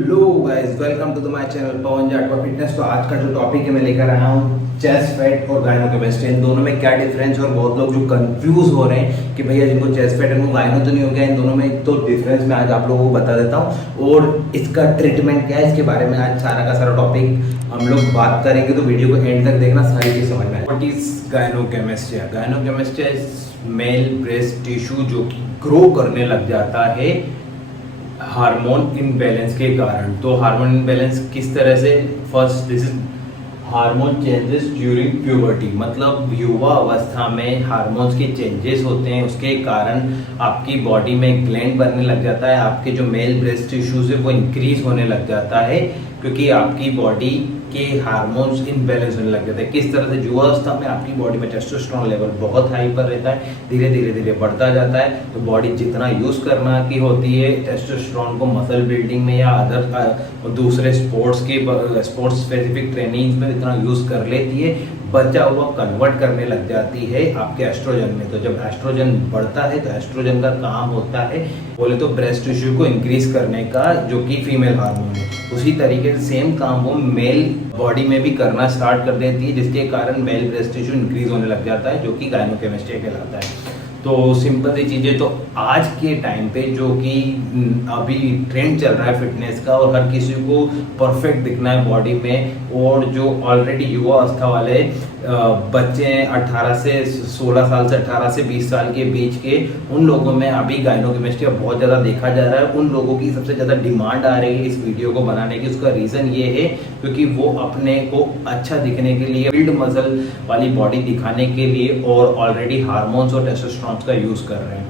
Hello guys, welcome to my channel Pawan Jatwa fitness. तो आज का जो टॉपिक है मैं लेकर आया हूँ चेस्ट फैट और गायनोकेमिस्ट्री। इन दोनों में क्या डिफरेंस है और बहुत लोग जो कंफ्यूज हो रहे हैं कि भैया जिनको चेस्ट फैट है उनको गायनो तो नहीं हो गया। इन दोनों में तो डिफरेंस मैं आज आप लोगों को बता देता हूँ और इसका ट्रीटमेंट क्या है इसके बारे में आज सारा का सारा टॉपिक हम लोग बात करेंगे। तो वीडियो को एंड तक देखना, सारी चीज समझ में आए। What is gynaecomastia? Gynaecomastia is male breast tissue जो कि ग्रो करने लग जाता है हार्मोन इनबैलेंस के कारण। तो हार्मोन इनबैलेंस किस तरह से? First, this is hormone changes during puberty, मतलब युवा अवस्था में हार्मोन्स के चेंजेस होते हैं, उसके कारण आपकी बॉडी में ग्लैंड बनने लग जाता है, आपके जो मेल ब्रेस्ट टिश्यूज है वो इंक्रीज होने लग जाता है क्योंकि आपकी बॉडी के हार्मोन्स इनबैलेंस होने लग जाते हैं। किस तरह से? युवा अवस्था में आपकी बॉडी में टेस्टोस्टेरोन लेवल बहुत हाई पर रहता है, धीरे धीरे बढ़ता जाता है। तो बॉडी जितना यूज करना की होती है टेस्टोस्टेरोन को मसल बिल्डिंग में या अदर दूसरे स्पोर्ट्स स्पेसिफिक ट्रेनिंग में इतना यूज कर लेती है, बचा हुआ कन्वर्ट करने लग जाती है आपके एस्ट्रोजन में। तो जब एस्ट्रोजन बढ़ता है तो एस्ट्रोजन का काम होता है बोले तो ब्रेस्ट टिश्यू को इंक्रीज करने का, जो कि फीमेल हार्मोन है। उसी तरीके से सेम काम वो मेल बॉडी में भी करना स्टार्ट कर देती है, जिसके कारण मेल ब्रेस्ट टिश्यू इंक्रीज होने लग जाता है, जो कि गायनोकेमिस्ट्री कहलाता है। तो सिंपल सी चीज़ें। तो आज के टाइम पे जो कि अभी ट्रेंड चल रहा है फिटनेस का और हर किसी को परफेक्ट दिखना है बॉडी में, और जो ऑलरेडी युवा अवस्था वाले बच्चे हैं 18 से 16 साल से 18 से 20 साल के बीच के, उन लोगों में अभी गायनोकेमिस्ट्री बहुत ज़्यादा देखा जा रहा है। उन लोगों की सबसे ज़्यादा डिमांड आ रही है इस वीडियो को बनाने की। उसका रीज़न ये है क्योंकि वो अपने को अच्छा दिखने के लिए, बिल्ड मसल वाली बॉडी दिखाने के लिए और ऑलरेडी हार्मोन्स और टेस्टोस्टेरोन का यूज़ कर रहे हैं।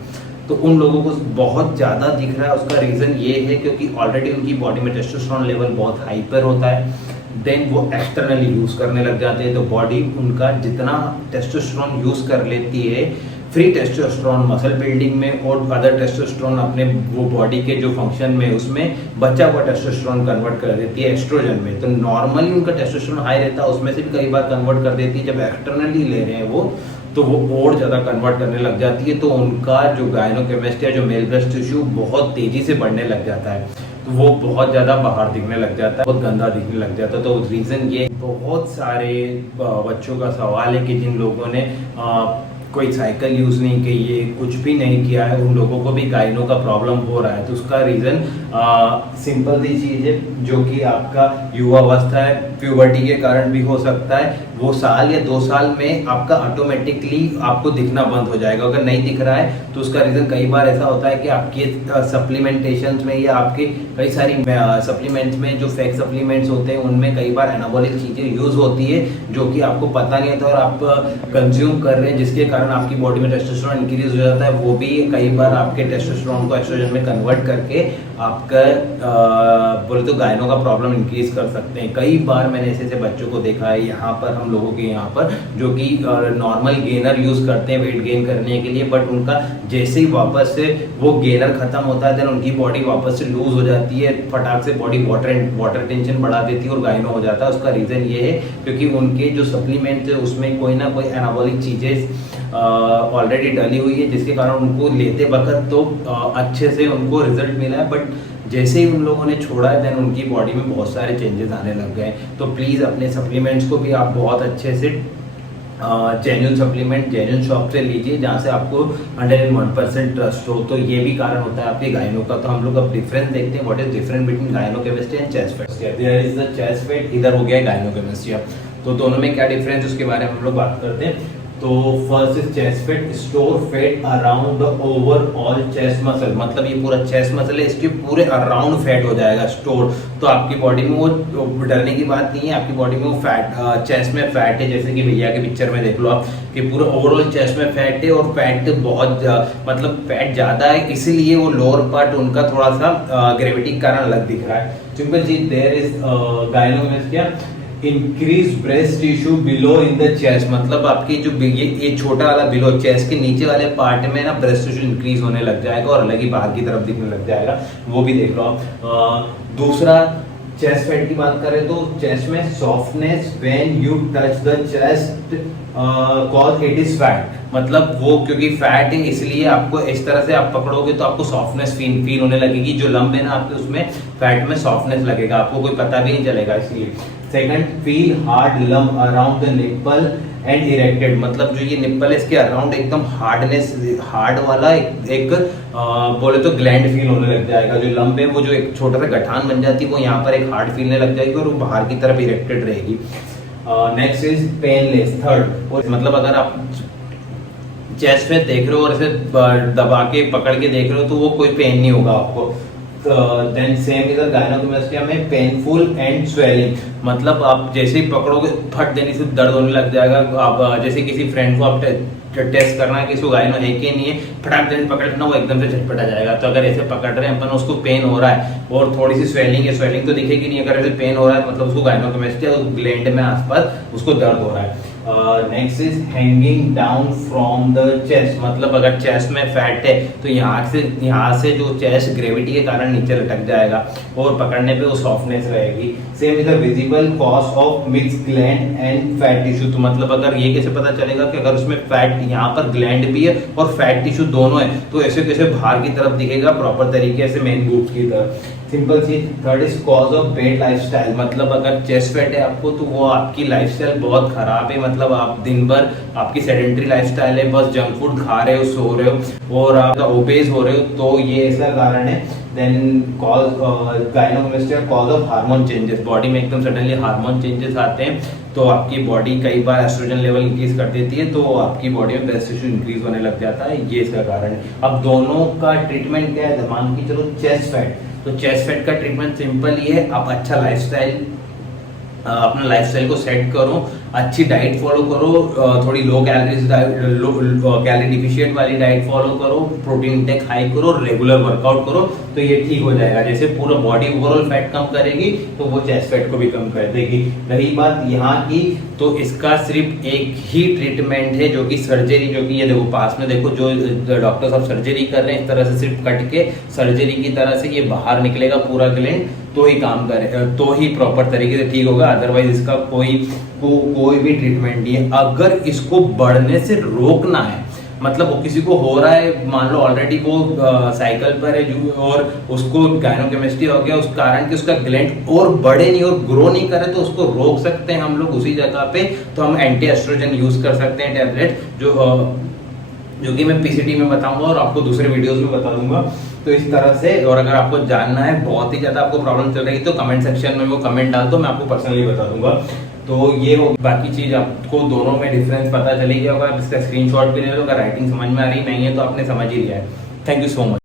तो उन लोगों को बहुत ज़्यादा दिख रहा है। उसका रीज़न ये है क्योंकि ऑलरेडी उनकी बॉडी में टेस्टोस्टेरोन लेवल बहुत हाइपर होता है, देन वो एक्सटर्नली यूज़ करने लग जाते हैं। तो बॉडी उनका जितना टेस्टोस्टेरोन यूज़ कर लेती है, फ्री टेस्टोस्टेरोन मसल बिल्डिंग में और अदर टेस्टोस्टेरोन अपने वो बॉडी के जो फंक्शन में, उसमें बचा हुआ टेस्टोस्टेरोन कन्वर्ट कर देती है एस्ट्रोजन में। तो नॉर्मली उनका टेस्टोस्टेरोन हाई रहता है, उसमें से भी कई बार कन्वर्ट कर देती है। जब एक्सटर्नली ले रहे हैं वो, तो वो और ज़्यादा कन्वर्ट करने लग जाती है। तो उनका जो गायनोकेमिस्ट्री है, जो मेल ब्रेस्ट टिश्यू बहुत तेज़ी से बढ़ने लग जाता है, तो वो बहुत ज़्यादा बाहर दिखने लग जाता है, बहुत गंदा दिखने लग जाता है। तो रीज़न ये, बहुत सारे बच्चों का सवाल है कि जिन लोगों ने कोई साइकिल यूज़ नहीं की है, कुछ भी नहीं किया है, उन लोगों को भी गायनो का प्रॉब्लम हो रहा है। तो उसका रीज़न सिंपल सी चीज़ है, जो कि आपका युवा अवस्था है, प्यूबर्टी के कारण भी हो सकता है। वो साल या 2 साल में आपका ऑटोमेटिकली आपको दिखना बंद हो जाएगा। अगर नहीं दिख रहा है तो उसका रीज़न कई बार ऐसा होता है कि आपके सप्लीमेंटेशंस में या आपके कई सारी सप्लीमेंट्स में, जो फेक सप्लीमेंट्स होते हैं, उनमें कई बार एनाबॉलिक चीज़ें यूज़ होती है जो कि आपको पता नहीं होता और आप कंज्यूम कर रहे हैं, जिसके कारण आपकी बॉडी में टेस्टोस्टेरोन इंक्रीज हो जाता है। वो भी कई बार आपके टेस्टोस्टेरोन को एस्ट्रोजन में कन्वर्ट करके आपका बोले तो गायनो का प्रॉब्लम इंक्रीज कर सकते हैं। कई बार मैंने ऐसे बच्चों को देखा है यहाँ पर, हम लोगों के यहाँ पर, जो कि नॉर्मल गेनर यूज़ करते हैं वेट गेन करने के लिए, बट उनका जैसे ही वापस से वो गेनर खत्म होता है, देन उनकी बॉडी वापस से लूज हो जाती है, फटाक से बॉडी वाटर टेंशन बढ़ा देती है और गायनो हो जाता है। उसका रीज़न ये है क्योंकि उनके जो सप्लीमेंट है उसमें कोई ना कोई एनाबॉलिक चीज़ें ऑलरेडी डली हुई है, जिसके कारण उनको लेते वक्त तो अच्छे से उनको रिजल्ट मिला है, बट जैसे ही उन लोगों ने छोड़ा है देन उनकी बॉडी में बहुत सारे चेंजेस आने लग गए। तो प्लीज़ अपने सप्लीमेंट्स को भी आप बहुत अच्छे से जेन्युइन सप्लीमेंट जेन्युइन शॉप से लीजिए, जहाँ से आपको 101% ट्रस्ट हो। तो ये भी कारण होता है आपके गायनो का। तो हम लोग अब डिफरेंस देखते हैं, what is difference between gynaecomastia and chest fat. There is the chest fat, इधर हो गया गायनोकेमिस्ट्री। तो दोनों में क्या डिफरेंस, उसके बारे में हम लोग बात करते हैं। तो first is chest fat, store fat around the overall chest muscle, मतलब ये पूरा चेस्ट मसल है, इसके पूरे अराउंड फैट हो जाएगा स्टोर। तो आपकी बॉडी में वो डरने की बात नहीं है, आपकी बॉडी में वो फैट, चेस्ट में फैट है, जैसे कि भैया के पिक्चर में देख लो आप कि पूरा ओवरऑल चेस्ट में फैट है, और फैट बहुत मतलब फैट ज़्यादा है, इसीलिए वो लोअर पार्ट उनका थोड़ा सा ग्रेविटी के कारण अलग दिख रहा है। सिंपल चीज, देयर इज गायनोमेस्टिया क्या, increase breast tissue below in the chest, मतलब आपकी जो ये छोटा वाला बिलो चेस्ट के नीचे वाले पार्ट में ना ब्रेस्ट टिश्यू इंक्रीज होने लग जाएगा और अलग ही बाहर की तरफ दिखने लग जाएगा, वो भी देख लो आप। दूसरा, चेस्ट फैट की बात करें तो चेस्ट में softness when you touch the chest cause it is fat, मतलब वो क्योंकि फैट है इसलिए आपको इस तरह से आप पकड़ोगे तो आपको सॉफ्टनेस फील होने लगेगी। जो लंब है ना आपके उसमें फैट में सॉफ्टनेस लगेगा, आपको कोई पता भी नहीं चलेगा इसलिए। सेकंड, फील हार्ड लंब around the nipple and erected, मतलब जो ये निप्पल है इसके अराउंड एकदम हार्ड वाला एक बोले तो ग्लैंड फील होने लग जाएगा। जो लंब है वो जो एक छोटा सा गठान बन जाती है वो यहाँ पर एक हार्ड फीलने लग जाएगी और वो बाहर की तरफ इरेक्टेड रहेगी। Next is painless. थर्ड, और मतलब अगर आप चेस्ट पे देख रहे हो और ऐसे दबा के पकड़ के देख रहे हो तो वो कोई पेन नहीं होगा आपको। देन सेम इज गायनेकोमेस्टिया में पेनफुल एंड स्वेलिंग, मतलब आप जैसे ही पकड़ोगे फट देने से दर्द होने लग जाएगा। आप जैसे किसी फ्रेंड को आप टेस्ट करना है कि इसको गायनो है कि नहीं है, फटाक देने पकड़ना वो एकदम से झटपटा जाएगा। तो अगर ऐसे पकड़ रहे हैं अपन उसको पेन हो रहा है और थोड़ी सी स्वेलिंग है, स्वेलिंग तो दिखेगी नहीं, अगर ऐसे पेन हो रहा है मतलब उसको गायनेकोमेस्टिया, ग्लैंड में आसपास उसको दर्द हो रहा है। Next is hanging down from the chest, मतलब अगर चेस्ट में फैट है तो यहाँ से जो चेस्ट ग्रेविटी के कारण नीचे लटक जाएगा और पकड़ने पे वो सॉफ्टनेस रहेगी। Same is the visible cause of mix gland and fat tissue, तो मतलब अगर ये कैसे पता चलेगा कि अगर उसमें फैट यहाँ पर ग्लैंड भी है और फैट टिश्यू दोनों है तो ऐसे कैसे बाहर की तरफ दिखेगा प्रॉपर तरीके से मेन बूब्स की तरफ। सिंपल सी। Third is cause of bad lifestyle, मतलब अगर चेस्ट फैट है आपको तो वो आपकी लाइफस्टाइल बहुत खराब है, मतलब आप दिन भर आपकी सेडेंटरी लाइफस्टाइल है, बस जंक फूड खा रहे हो, सो रहे हो और आप ओबेस हो रहे हो, तो ये ऐसा कारण है। Then cause gynaecomastia cause of hormone changes, body में एकदम सडनली हार्मोन चेंजेस आते हैं तो आपकी बॉडी कई बार एस्ट्रोजन लेवल इंक्रीज कर देती है तो आपकी बॉडी में ब्रेस्ट टिश्यू इंक्रीज होने लग जाता है, ये इसका कारण है। अब दोनों का ट्रीटमेंट क्या है, मान की चलो चेस्ट फैट, तो चेस्ट फैट का ट्रीटमेंट सिंपल ही है, आप अच्छा लाइफस्टाइल अपना लाइफस्टाइल को सेट करो, अच्छी डाइट फॉलो करो, थोड़ी लो कैलोरीज कैलोरी डिफिशिएंट वाली डाइट फॉलो करो, प्रोटीन इंटेक हाई करो, रेगुलर वर्कआउट करो तो ये ठीक हो जाएगा। जैसे पूरा बॉडी ओवरऑल फैट कम करेगी तो वो चेस्ट फैट को भी कम कर देगी। रही बात यहाँ की, तो इसका सिर्फ एक ही ट्रीटमेंट है जो कि सर्जरी, जो कि ये देखो पास में देखो जो डॉक्टर साहब सर्जरी कर रहे हैं इस तरह से सिर्फ कट के सर्जरी की तरह से ये बाहर निकलेगा पूरा ग्लैंड, तो ही काम करे तो ही प्रॉपर तरीके से ठीक होगा, अदरवाइज इसका कोई भी ट्रीटमेंट नहीं है। अगर इसको बढ़ने से रोकना है, मतलब वो किसी को हो रहा है, मान लो ऑलरेडी वो साइकिल पर है और उसको गायनेकोमेस्टिया हो गया उस कारण कि उसका ग्लैंड और बढ़े नहीं और ग्रो नहीं करे, तो उसको रोक सकते हैं हम लोग उसी जगह पे, तो हम एंटी एस्ट्रोजन यूज कर सकते हैं टैबलेट, जो कि मैं पीसीटी में बताऊंगा और आपको दूसरे वीडियोस में बता दूंगा। तो इस तरह से, और अगर आपको जानना है बहुत ही ज्यादा आपको प्रॉब्लम चल रही है तो कमेंट सेक्शन में वो कमेंट डाल दो, मैं आपको पर्सनली बता दूंगा। तो ये हो, बाकी चीज आपको दोनों में डिफरेंस पता चली गया होगा, इसका स्क्रीनशॉट भी ले लो, अगर राइटिंग समझ में आ रही नहीं है तो आपने समझ ही लिया है। Thank you so much.